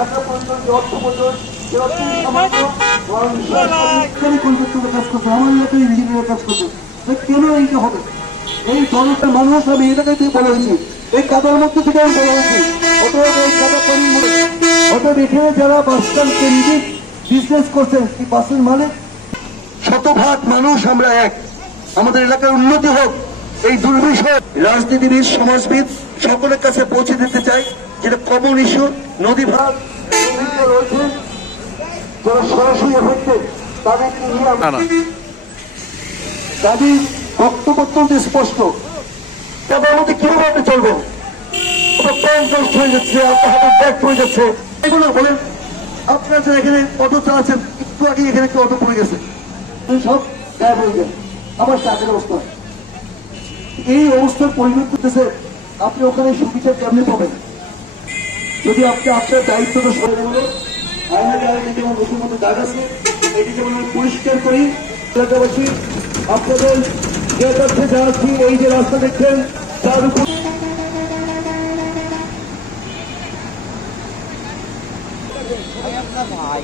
টাকা প্রয়োজন, যে অর্থ প্রয়োজন, যে অর্থ সামান্য কন্ট্রাক্টরের কাজ করছে, আমার এলাকায় ইঞ্জিনিয়ারের কাজ করছে, কেন এইটা হবে? এই জনতার মানুষ আমি এলাকায় থেকে বলে হয়েছি, এই কাদার মধ্যে থেকে আমি বলে হয়েছি। অতএব এই কাদা পানি মনে, অতএব এখানে যারা বাস স্ট্যান্ড কেন্দ্রিক বিজনেস করছেন, এই বাসের মালিক শতভাগ মানুষ আমরা এক। আমাদের এলাকার উন্নতি হোক, এই দুর্বিষহ রাজনীতিবিদ, সমাজবিদ সকলের কাছে পৌঁছে দিতে চাই, যেটা কমন ইস্যু। নদী ভাগ রয়েছে যারা সরাসরি এফেক্টেড, তাদেরকে নিয়ে দাবি বক্তব্য অত্যন্ত স্পষ্ট। তাদের মধ্যে কিভাবে আপনি চলবেন? হয়ে যাচ্ছে, আপনার ব্যাগ পড়ে যাচ্ছে, এগুলো বলেন। আপনারা যারা এখানে অটো চালাচ্ছেন, একটু আগে এখানে একটা অটো পড়ে গেছে, সব গায়েব হয়ে যায়। আমার চাকরির অবস্থা, এই অবস্থার পরিণত করতেছে। আপনি ওখানে সুবিচার কেমনি পাবেন? যদি আপনি আপনার দায়িত্বটা সরে বলে আইনের যেমন নতুন মতো দাগ আছে, এটি যেমন আমি পরিষ্কার করি। এলাকাবাসী আপনাদের যে তথ্যে জানাচ্ছি, এই যে রাস্তা দেখছেন তার উপর ভাই